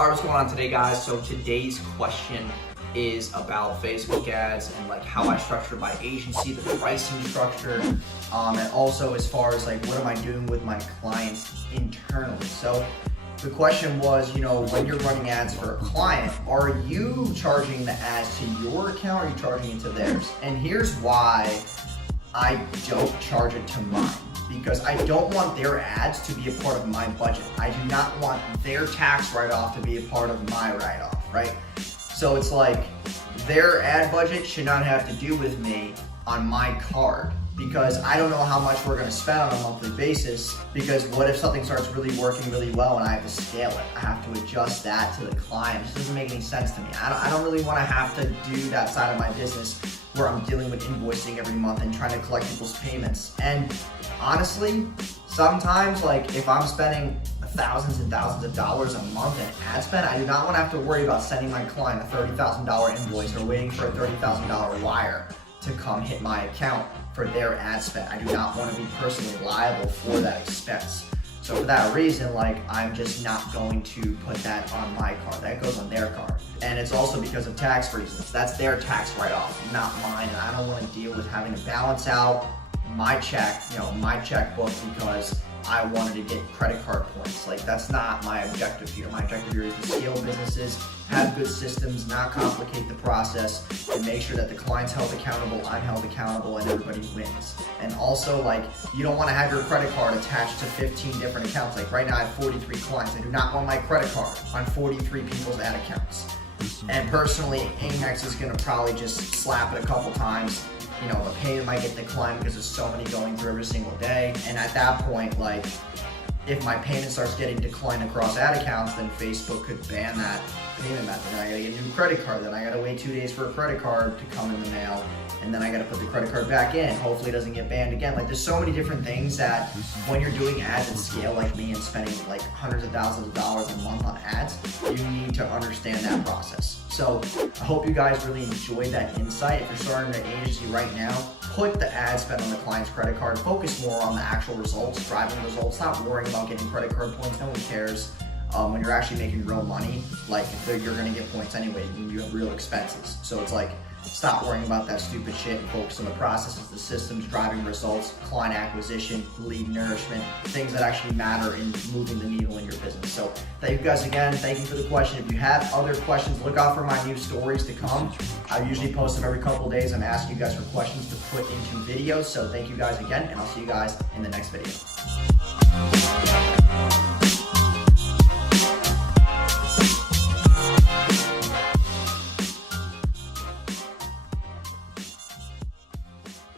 Alright, what's going on today, guys? So today's question is about Facebook ads and like how I structure my agency, the pricing structure, and also as far as like what am I doing with my clients internally. So the question was, when you're running ads for a client, are you charging the ads to your account or are you charging it to theirs? And here's why I don't charge it to mine. Because I don't want their ads to be a part of my budget. I do not want their tax write-off to be a part of my write-off, right? So it's like their ad budget should not have to do with me on my card, because I don't know how much we're gonna spend on a monthly basis, because what if something starts really working really well and I have to scale it? I have to adjust that to the client. This doesn't make any sense to me. I don't really wanna have to do that side of my business where I'm dealing with invoicing every month and trying to collect people's payments. And honestly, sometimes like if I'm spending thousands and thousands of dollars a month in ad spend, I do not want to have to worry about sending my client a $30,000 invoice or waiting for a $30,000 wire to come hit my account for their ad spend. I do not want to be personally liable for that expense. So for that reason, like I'm just not going to put that on my card. That goes on their card. And it's also because of tax reasons. That's their tax write-off, not mine. And I don't want to deal with having to balance out my check, my checkbook because I wanted to get credit card points. Like that's not my objective here. My objective here is to scale businesses, have good systems, not complicate the process, and make sure that the client's held accountable, I'm held accountable, and everybody wins. And also, like, you don't want to have your credit card attached to 15 different accounts. Like right now I have 43 clients. I do not want my credit card on 43 people's ad accounts. And personally, Amex is gonna probably just slap it a couple times. The payment might get declined because there's so many going through every single day. And at that point, like, if my payment starts getting declined across ad accounts, then Facebook could ban that payment method. Then I gotta get a new credit card. Then I gotta wait 2 days for a credit card to come in the mail. And then I gotta put the credit card back in. Hopefully it doesn't get banned again. Like there's so many different things that when you're doing ads at scale like me and spending like hundreds of thousands of dollars a month on ads, you need to understand that process. So I hope you guys really enjoyed that insight. If you're starting an agency right now, put the ad spend on the client's credit card. Focus more on the actual results, driving results, not worrying about getting credit card points. No one cares. When you're actually making real money, like you're gonna get points anyway when you have real expenses. So it's like, stop worrying about that stupid shit and focus on the processes, the systems, driving results, client acquisition, lead nourishment, things that actually matter in moving the needle in your business. So thank you guys again. Thank you for the question. If you have other questions, look out for my new stories to come. I usually post them every couple of days. I'm asking you guys for questions to put into videos. So thank you guys again, and I'll see you guys in the next video.